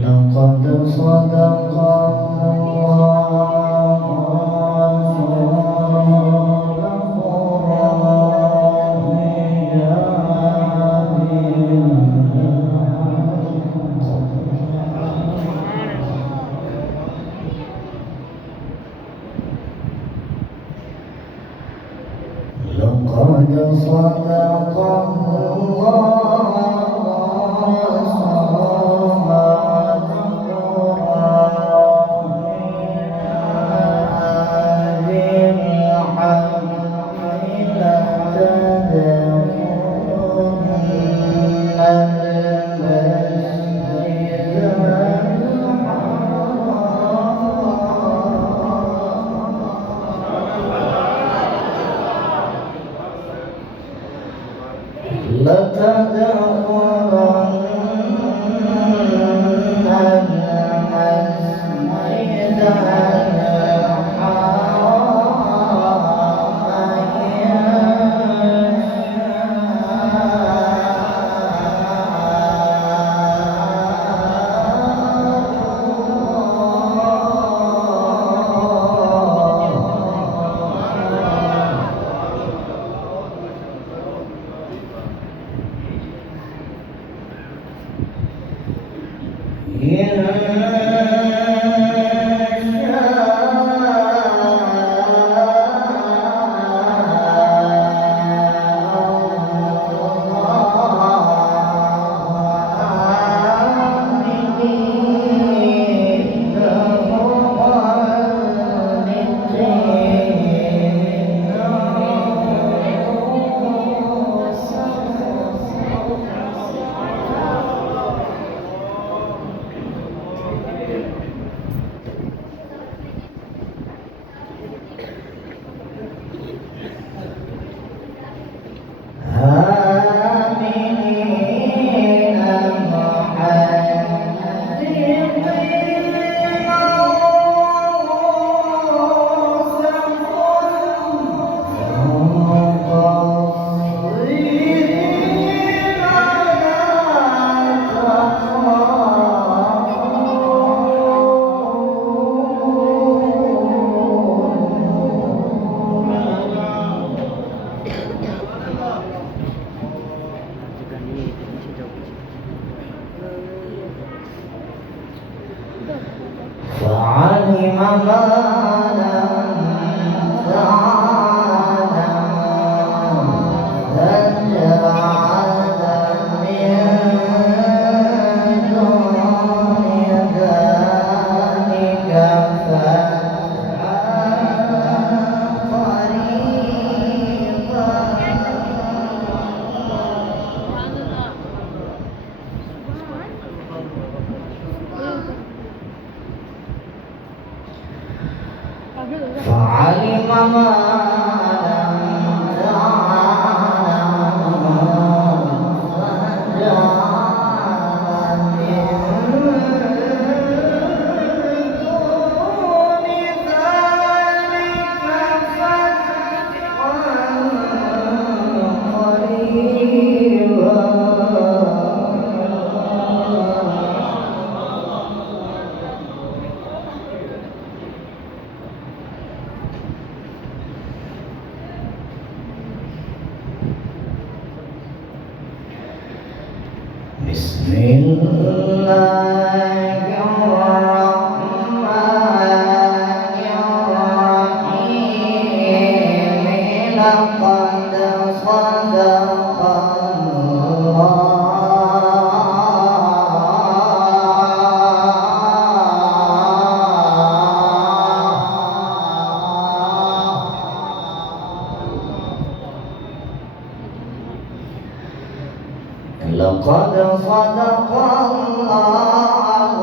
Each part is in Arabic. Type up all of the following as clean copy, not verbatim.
لقد صدق فعلم ما لم تعلم فجعل من دون ذلك فتحا قريبا. فعلم ما لم تعلم فجعل من دون ذلك فتحا قريبا. بسم الله الرحمن الرحيم. لقد صدق لقد صدق الله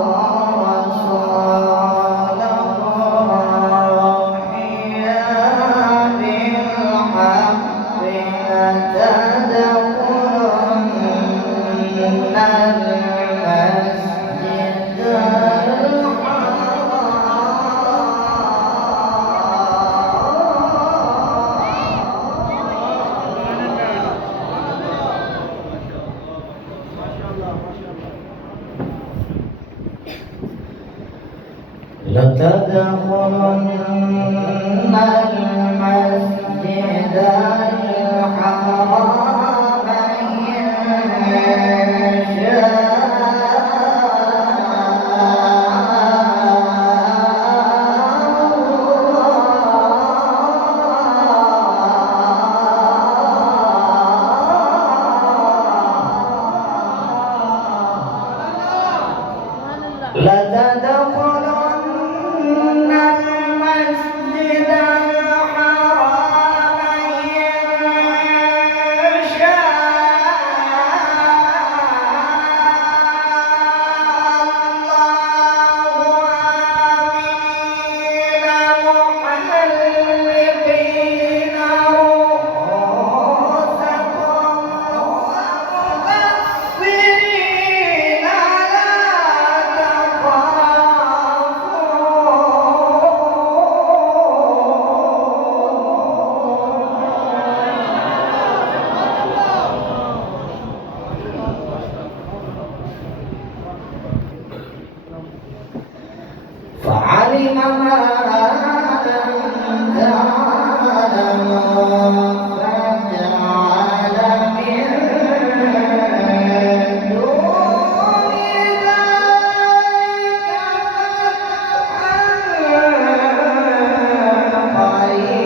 رسوله الرؤيا بالحق لتدخلن المسجد الحرام إن لتدخلن المسجد الحرام إن شاء الله آمنين محلقين رؤوسكم ومقصرين لا فعلم ما لم تعلموا فجعل من دون ذلك فتحا قريبا.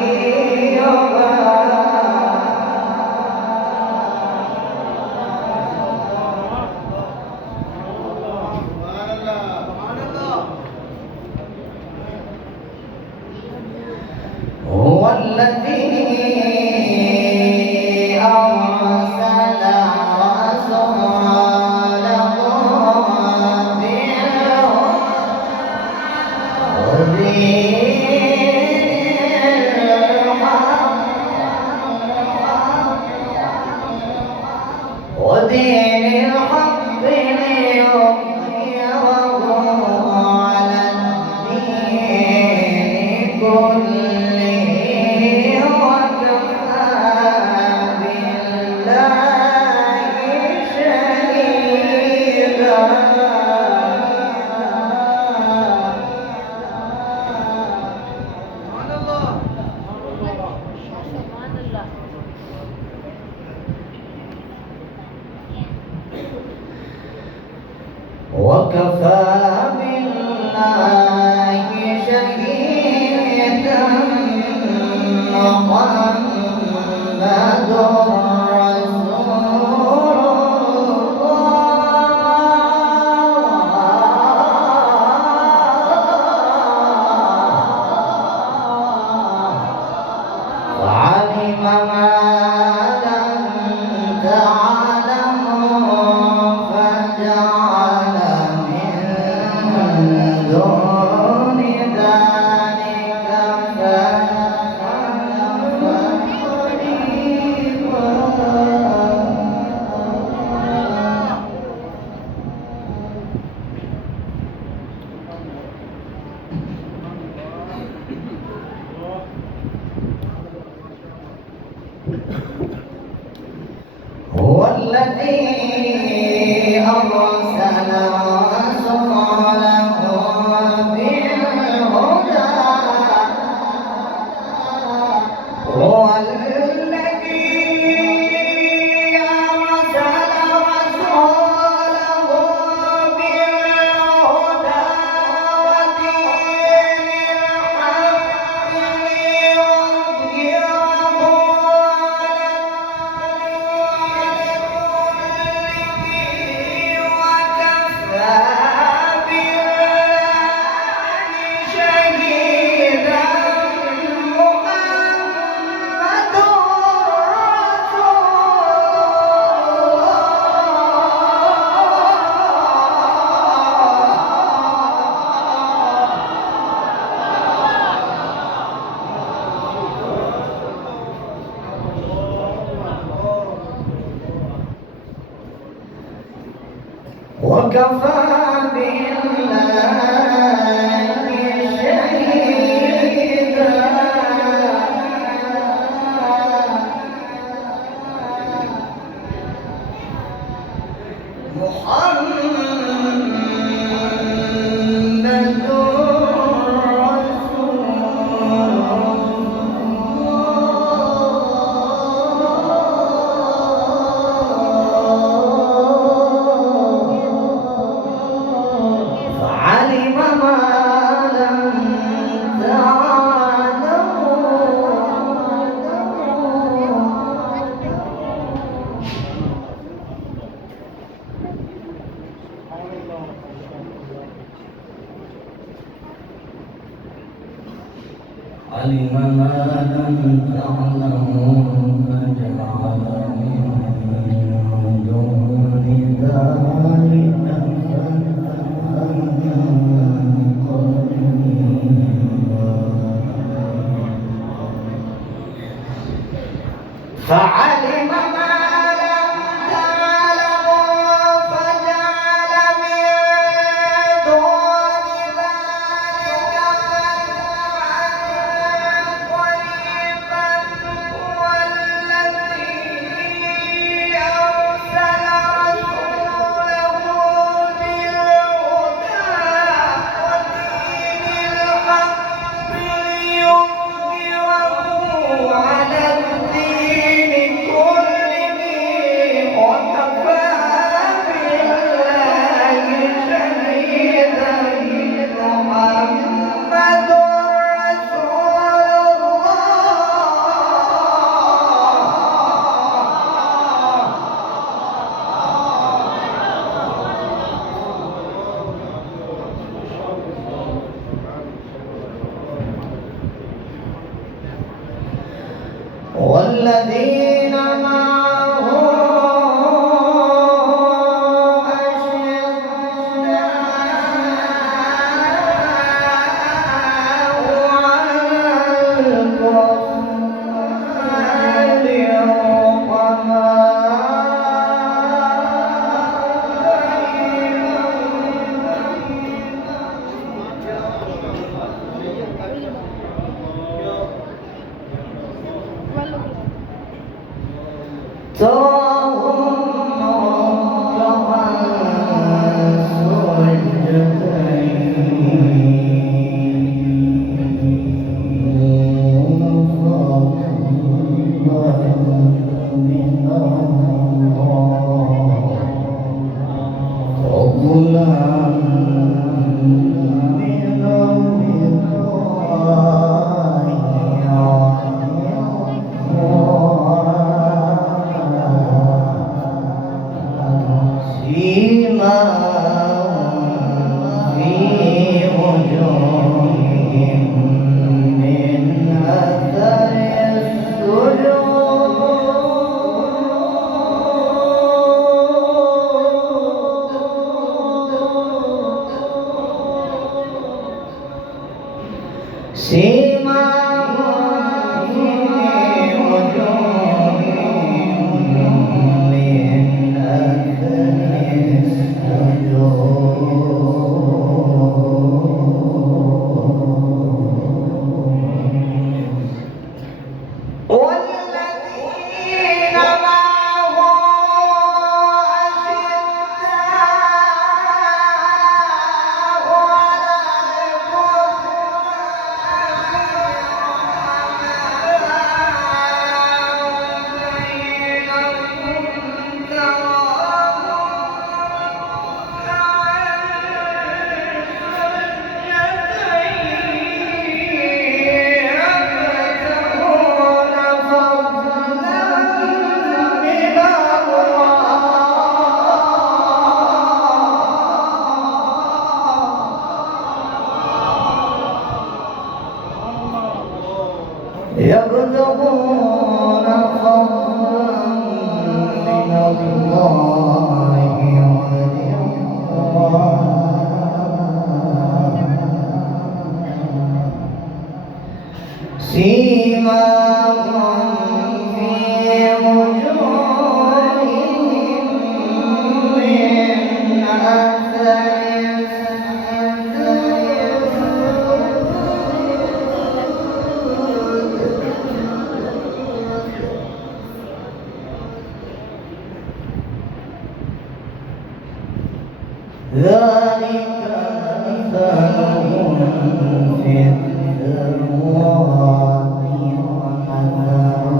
هو الذي أرسل رسوله ودين الحق ليظهره على الدين كله وكفى بالله شهيدا. وكفى بالله شهيدا محمد رسول الله. وعلم ما لم تعلموا فجعل من دون ذلك فتحا قريبا. هو الذي أرسل رسوله بالهدى. هو الذي أرسل رسوله بالهدى ودين الحق وكفى بالله شهيدا. محمد علم ما لم تعلموا فجعل من دون ذلك فتحا قريبا فعلم ما لم تعلموا فجعل من دون ذلك فتحا قريبا هو الذي أرسل رسوله بالهدى ودين الحق ليظهره على الدين كله وكفى بالله شهيدا محمد رسول الله والذين معه أشداء على الكفار تراهم ركعا سيماهم في وجوههم من أثر السجود والذين معه يبتغون فضلا من الله ورضوانا سيماهم في وجوههم من أثر ذلك مثلهم في التوراة ومثلهم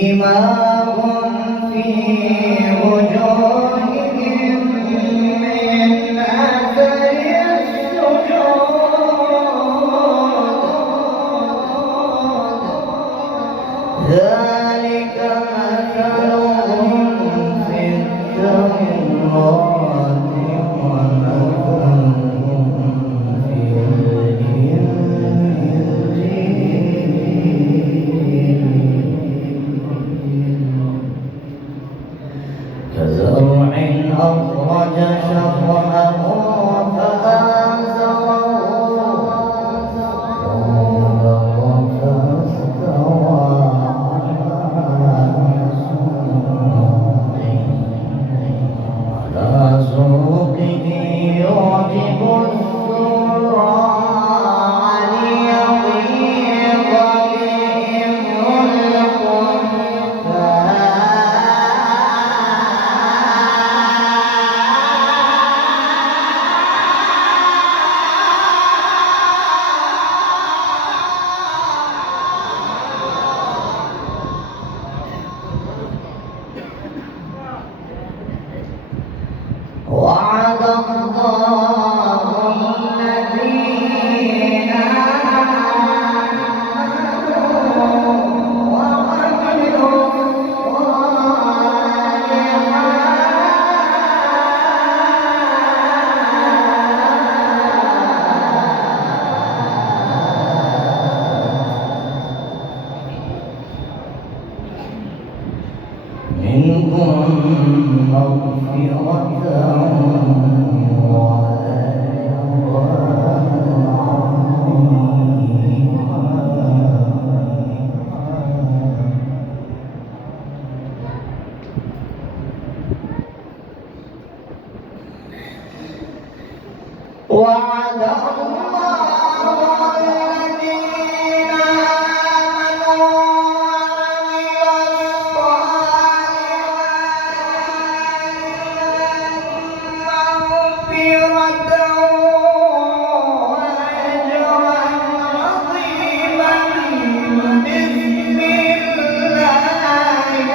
سيماهم في وجوههم من أثر السجود ذلك مثلهم في التوراة ومثلهم في الإنجيل كزرع أخرج شطأه فآزره فاستوى على سوقه يعجب الزراع ليغيظ بهم وعد الله الذين آمنوا وعملوا الصالحات منهم مغفرة وعد الله الذين آمنوا وعملوا الصالحات مغفرة وأجرا عظيما بسم الله الرحمن الرحيم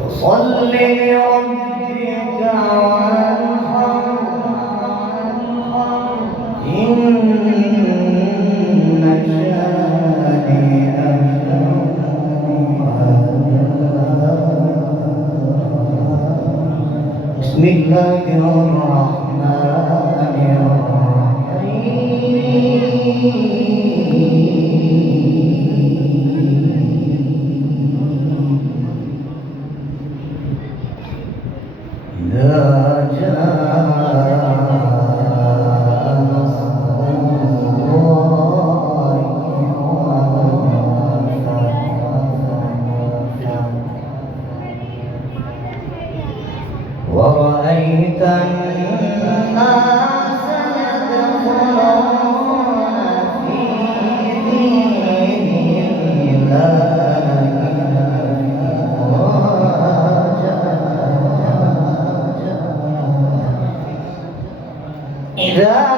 فصل لربك وانحر إن شانئك بسم الله الرحمن الرحيم إذا جاء نصر الله ورأيت الناس يدخلون في دين الله إذا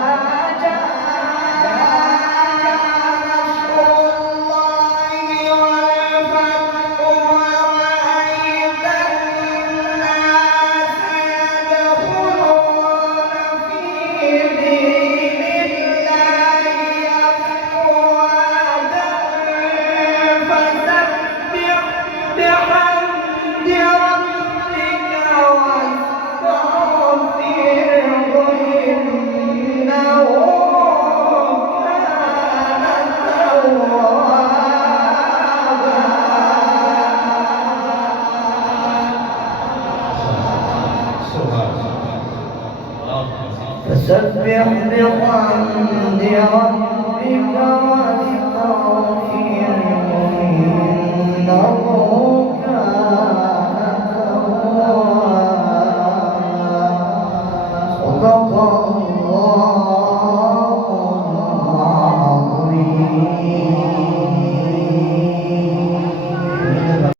فسبح بحمد ربك واستغفره إنه